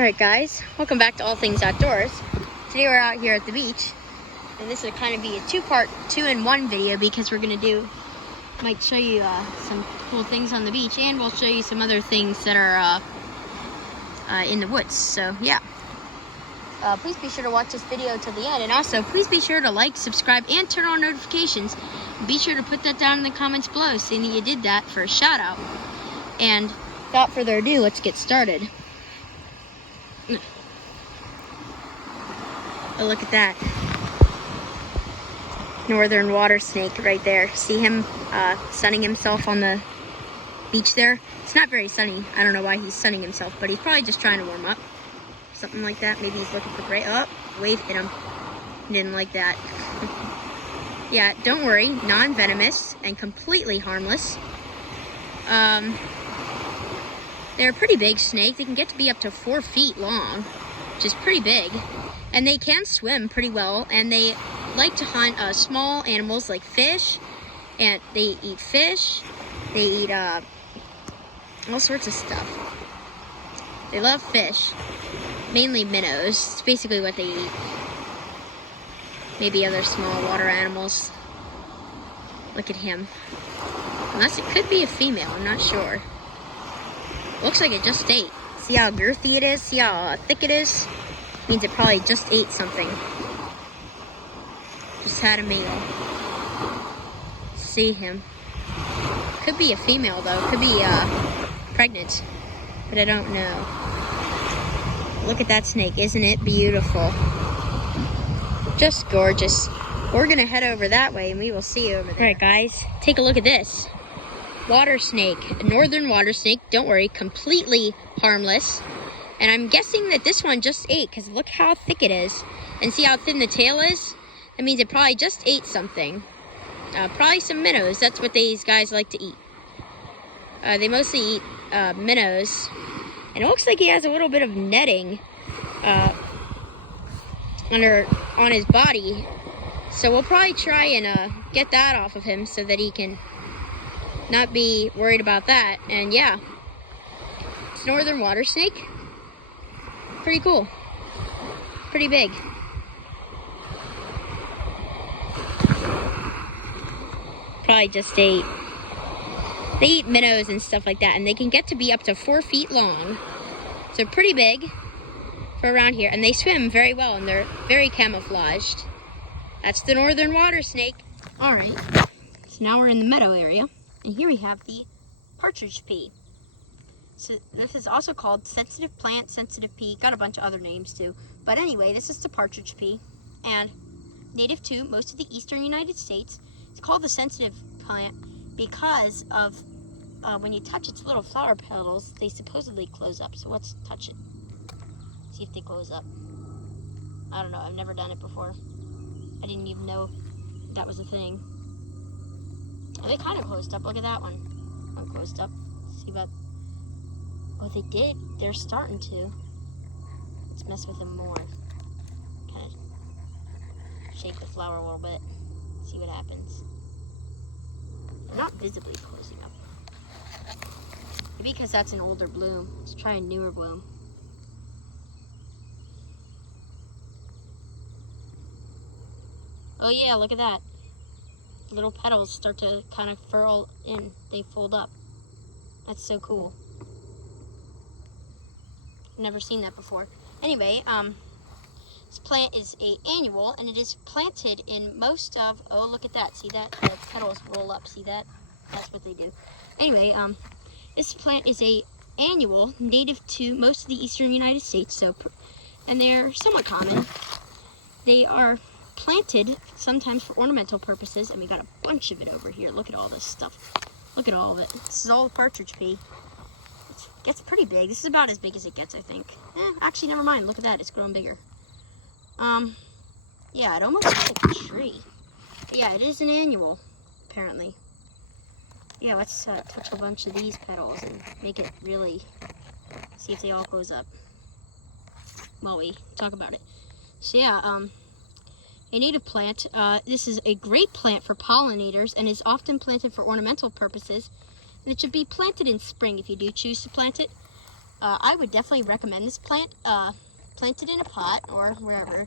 Alright guys, welcome back to All Things Outdoors. Today we're out here at the beach, and this will kind of be a two-in-one video because we're going to might show you some cool things on the beach, and we'll show you some other things that are in the woods. So yeah, please be sure to watch this video till the end, and also please be sure to like, subscribe, and turn on notifications. Be sure to put that down in the comments below, saying that you did that for a shout out. And without further ado, let's get started. Oh, look at that. Northern water snake right there. See him sunning himself on the beach there? It's not very sunny. I don't know why he's sunning himself, but he's probably just trying to warm up. Something like that. Maybe he's looking for prey. Oh, wave hit him. Didn't like that. Yeah, don't worry. Non-venomous and completely harmless. They're a pretty big snake. They can get to be up to 4 feet long, which is pretty big. And they can swim pretty well, and they like to hunt small animals like fish, and they eat fish. They eat all sorts of stuff. They love fish, mainly minnows. It's basically what they eat. Maybe other small water animals. Look at him. Unless it could be a female, I'm not sure. Looks like it just ate. See how girthy it is? See how thick it is? Means it probably just ate something. Just had a meal. See him. Could be a female though. Could be pregnant. But I don't know. Look at that snake. Isn't it beautiful? Just gorgeous. We're going to head over that way and we will see you over there. Alright guys, take a look at this. Water snake. A northern water snake. Don't worry. Completely harmless. And I'm guessing that this one just ate, because look how thick it is. And see how thin the tail is? That means it probably just ate something. Probably some minnows. That's what these guys like to eat. They mostly eat minnows. And it looks like he has a little bit of netting on his body. So we'll probably try and get that off of him so that he can not be worried about that. And yeah, it's a northern water snake. Pretty cool. Pretty big. Probably just ate. They eat minnows and stuff like that, and they can get to be up to 4 feet long. So pretty big for around here, and they swim very well, and they're very camouflaged. That's the northern water snake. All right, so now we're in the meadow area, and here we have the partridge pea. So this is also called sensitive plant, sensitive pea, got a bunch of other names too. But anyway, this is the partridge pea, and native to most of the eastern United States. It's called the sensitive plant because of when you touch its little flower petals, they supposedly close up. So let's touch it. See if they close up. I don't know, I've never done it before. I didn't even know that was a thing. Oh, they kind of closed up. Look at that one. One closed up. Let's see about... Oh, they did. They're starting to. Let's mess with them more. Kind of shake the flower a little bit. See what happens. They're not visibly closing up. Maybe because that's an older bloom. Let's try a newer bloom. Oh yeah, look at that. Little petals start to kind of furl in. They fold up. That's so cool. Never seen that before. Anyway, this plant is an annual, and it is planted in most of... Oh, look at that. See that? The petals roll up. See that? That's what they do. Anyway, this plant is a annual, native to most of the eastern United States, so, and they're somewhat common. They are planted sometimes for ornamental purposes, and we got a bunch of it over here. Look at all this stuff. Look at all of it. This is all the partridge pea. Gets pretty big. This is about as big as it gets, I think. Actually, never mind. Look at that. It's growing bigger. Yeah, it almost looks like a tree. But yeah, it is an annual, apparently. Yeah, let's touch a bunch of these petals and make it really... See if they all close up while we talk about it. So yeah, a native plant. This is a great plant for pollinators and is often planted for ornamental purposes. And it should be planted in spring if you do choose to plant it. I would definitely recommend this plant planted in a pot or wherever.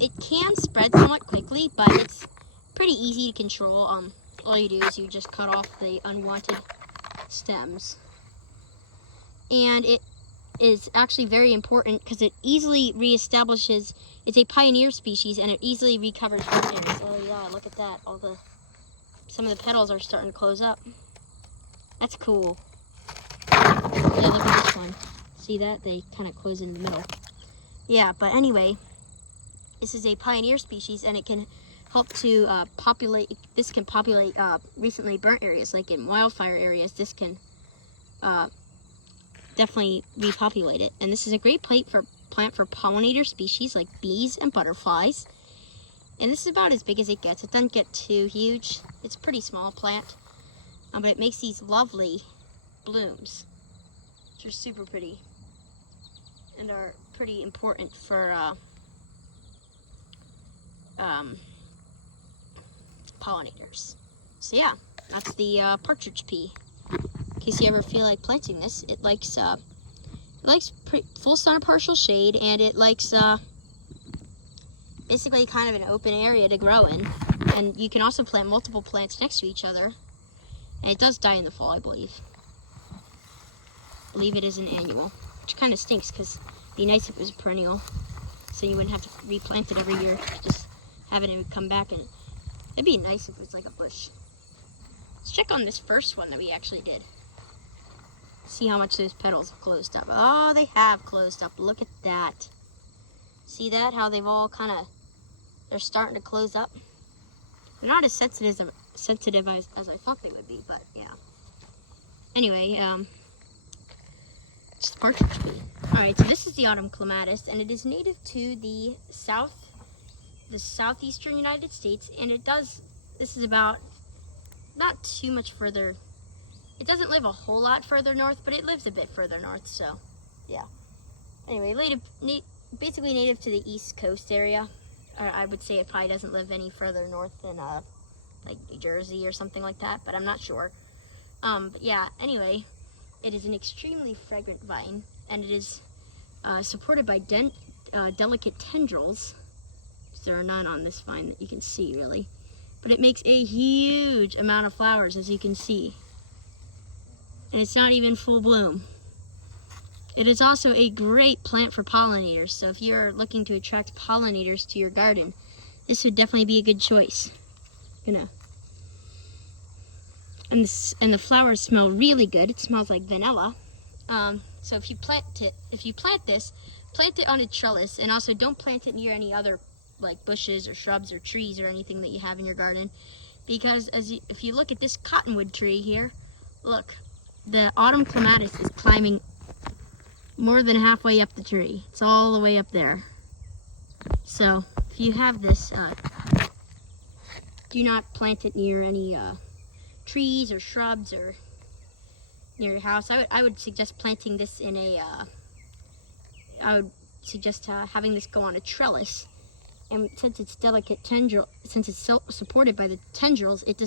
It can spread somewhat quickly, but it's pretty easy to control. All you do is you just cut off the unwanted stems. And it is actually very important because it easily reestablishes. It's a pioneer species and it easily recovers roots. Oh yeah, look at that. Some of the petals are starting to close up. That's cool. Yeah, look at this one. See that? They kind of close in the middle. Yeah, but anyway, this is a pioneer species and it can help to populate. This can populate recently burnt areas, like in wildfire areas. This can definitely repopulate it. And this is a great plant for pollinator species like bees and butterflies. And this is about as big as it gets. It doesn't get too huge. It's a pretty small plant, but it makes these lovely blooms, which are super pretty and are pretty important for pollinators. So yeah, that's the partridge pea. In case you ever feel like planting this, it likes full sun or partial shade, and it likes basically kind of an open area to grow in. And you can also plant multiple plants next to each other, and it does die in the fall, I believe. I believe it is an annual, which kind of stinks because it'd be nice if it was a perennial, so you wouldn't have to replant it every year. Just have it and it would come back, and it'd be nice if it was like a bush. Let's check on this first one that we actually did. See how much those petals have closed up. Oh, they have closed up. Look at that. See that? How they've all kind of, they're starting to close up. They're not as sensitive as I thought they would be, but yeah. Anyway, it's the partridge pea. Alright, so this is the autumn clematis, and it is native to the southeastern United States, and this is about not too much further. It doesn't live a whole lot further north, but it lives a bit further north, so yeah. Anyway, basically native to the East Coast area. Or I would say it probably doesn't live any further north than like New Jersey or something like that, but I'm not sure. But yeah, anyway, it is an extremely fragrant vine, and it is supported by delicate tendrils. There are none on this vine that you can see, really. But it makes a huge amount of flowers, as you can see. And it's not even full bloom. It is also a great plant for pollinators, so if you're looking to attract pollinators to your garden, this would definitely be a good choice. And the flowers smell really good. It smells like vanilla. So if you plant this, plant it on a trellis, and also don't plant it near any other like bushes or shrubs or trees or anything that you have in your garden, because if you look at this cottonwood tree here, look, the autumn clematis is climbing more than halfway up the tree. It's all the way up there. So if you have this, do not plant it near any trees or shrubs or near your house. I would suggest planting this in I would suggest having this go on a trellis. And since it's since it's supported by the tendrils, it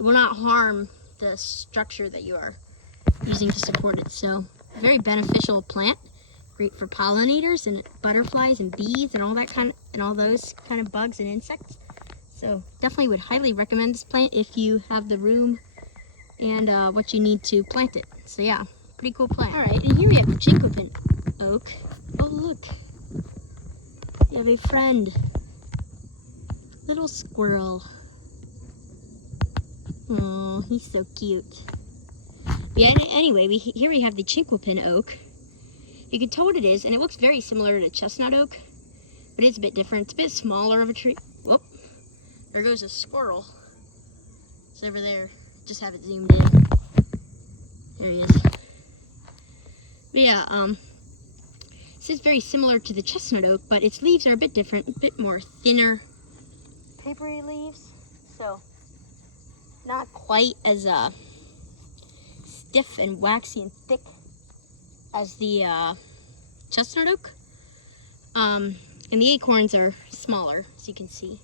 will not harm the structure that you are using to support it. So, very beneficial plant, great for pollinators and butterflies and bees and all those kind of bugs and insects. So, definitely would highly recommend this plant if you have the room and what you need to plant it. So yeah, pretty cool plant. All right, and here we have the Chiquapin Oak. Oh look, we have a friend, little squirrel. Oh, he's so cute. Yeah, anyway, here we have the Chiquapin Oak. You can tell what it is, and it looks very similar to chestnut oak, but it's a bit different. It's a bit smaller of a tree. Whoop, there goes a squirrel. It's over there. Just have it zoomed in. There he is. But yeah, this is very similar to the chestnut oak, but its leaves are a bit different, a bit more thinner, papery leaves. So not quite as stiff and waxy and thick as the chestnut oak. And the acorns are smaller, as you can see.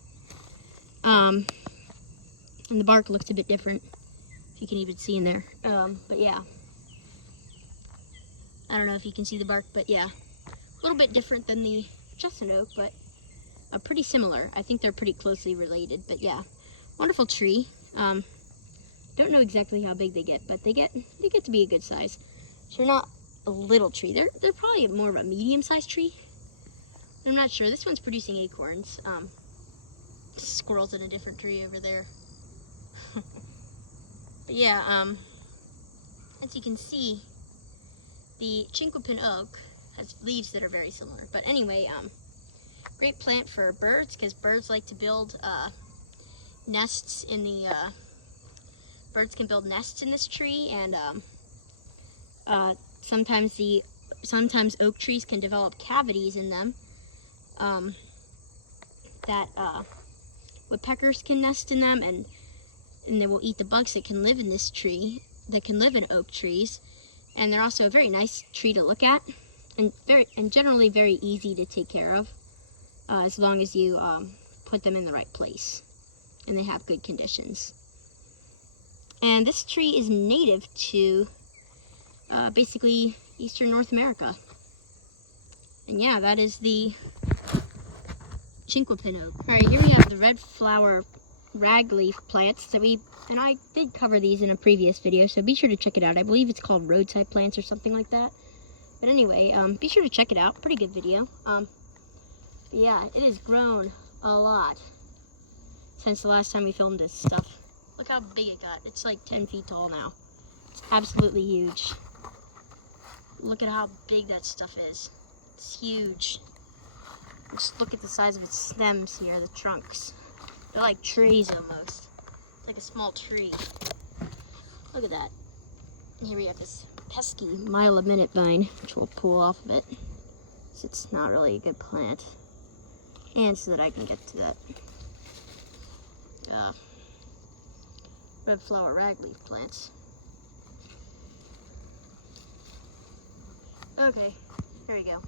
And the bark looks a bit different. If you can even see in there. But yeah. I don't know if you can see the bark, but yeah. A little bit different than the chestnut oak, but pretty similar. I think they're pretty closely related, but yeah. Wonderful tree. Don't know exactly how big they get, but they get to be a good size. So they're not a little tree. They're probably more of a medium-sized tree. I'm not sure. This one's producing acorns. Squirrels in a different tree over there. But yeah, as you can see, the Chiquapin Oak has leaves that are very similar. But anyway, great plant for birds, because birds like to build nests in the birds can build nests in this tree, and sometimes oak trees can develop cavities in them that woodpeckers can nest in them, and they will eat the bugs that can live in this tree, that can live in oak trees. And they're also a very nice tree to look at, and generally very easy to take care of, as long as you put them in the right place and they have good conditions. And this tree is native to basically eastern North America. And yeah, that is the Chiquapin Oak. All right, here we have the red flower ragleaf plants that I did cover these in a previous video, so be sure to check it out. I believe it's called roadside plants or something like that. But anyway, be sure to check it out. Pretty good video. Yeah, it has grown a lot since the last time we filmed this stuff. Look how big it got. It's like 10 feet tall now. It's absolutely huge. Look at how big that stuff is. It's huge. Just look at the size of its stems here, the trunks. They're like trees almost. It's like a small tree. Look at that. And here we have this pesky mile-a-minute vine, which we'll pull off of it. So it's not really a good plant. And so that I can get to that red flower ragleaf plants. Okay, here we go.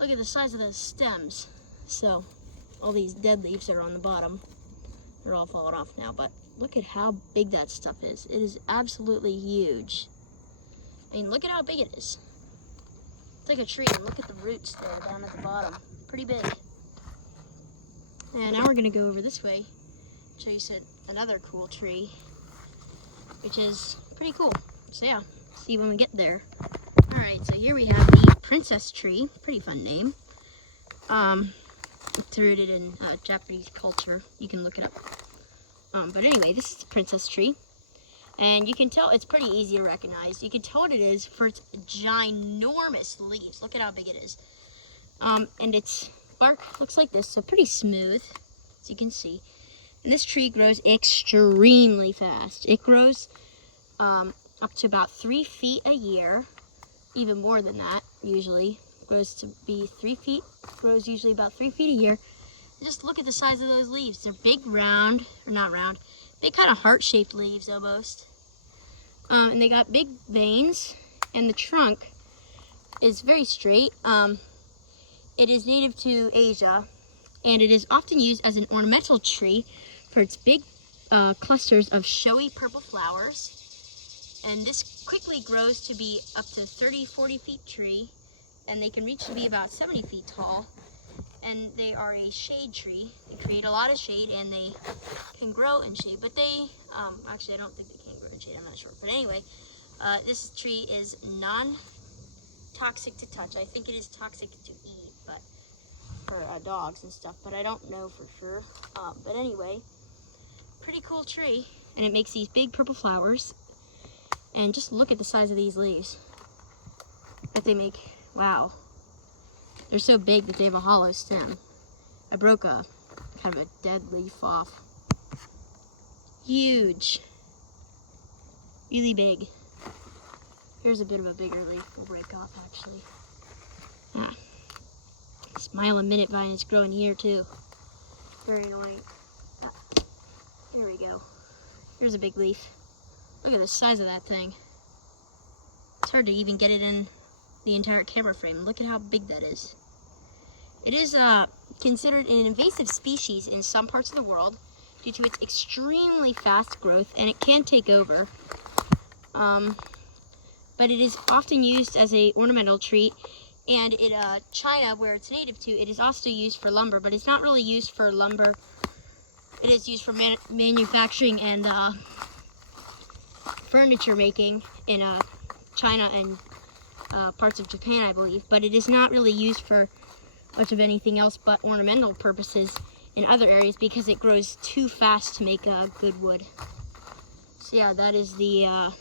Look at the size of those stems. So, all these dead leaves that are on the bottom, they're all falling off now, but look at how big that stuff is. It is absolutely huge. I mean, look at how big it is. It's like a tree, and look at the roots there down at the bottom. Pretty big. And now we're gonna go over this way, show you another cool tree, which is pretty cool. So yeah, see you when we get there. All right, so here we have the princess tree. Pretty fun name. It's rooted in Japanese culture. You can look it up. But anyway, this is the princess tree. And you can tell it's pretty easy to recognize. You can tell what it is for its ginormous leaves. Look at how big it is. And its bark looks like this, so pretty smooth, as you can see. And this tree grows extremely fast. It grows up to about 3 feet a year, even more than that usually. Grows to be 3 feet, grows usually about 3 feet a year. And just look at the size of those leaves. They're big, round, or not round, big kind of heart-shaped leaves almost. And they got big veins, and the trunk is very straight. It is native to Asia, and it is often used as an ornamental tree for its big clusters of showy purple flowers. And this quickly grows to be up to 30-40 feet tree, and they can reach to be about 70 feet tall. And they are a shade tree. They create a lot of shade, and they can grow in shade. But they, actually I don't think they can grow in shade, I'm not sure. But anyway, this tree is non-toxic to touch. I think it is toxic to eat, but for dogs and stuff, but I don't know for sure. But anyway, pretty cool tree, and it makes these big purple flowers. And just look at the size of these leaves that they make. Wow, they're so big that they have a hollow stem. I broke a kind of a dead leaf off. Huge, really big. Here's a bit of a bigger leaf we'll break off actually. This mile-a-minute vine is growing here too. Very annoying. There we go. Here's a big leaf. Look at the size of that thing. It's hard to even get it in the entire camera frame. Look at how big that is. It is considered an invasive species in some parts of the world due to its extremely fast growth, and it can take over. But it is often used as a ornamental tree, and in China, where it's native to, it is also used for lumber, but it's not really used for lumber. It is used for manufacturing and furniture making in China and parts of Japan, I believe, but it is not really used for much of anything else but ornamental purposes in other areas because it grows too fast to make good wood. So yeah, that is the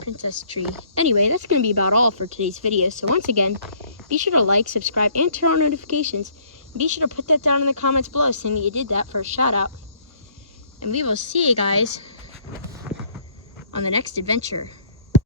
princess tree. Anyway, that's going to be about all for today's video. So once again, be sure to like, subscribe, and turn on notifications. Be sure to put that down in the comments below saying that you did that for a shout out. And we will see you guys on the next adventure.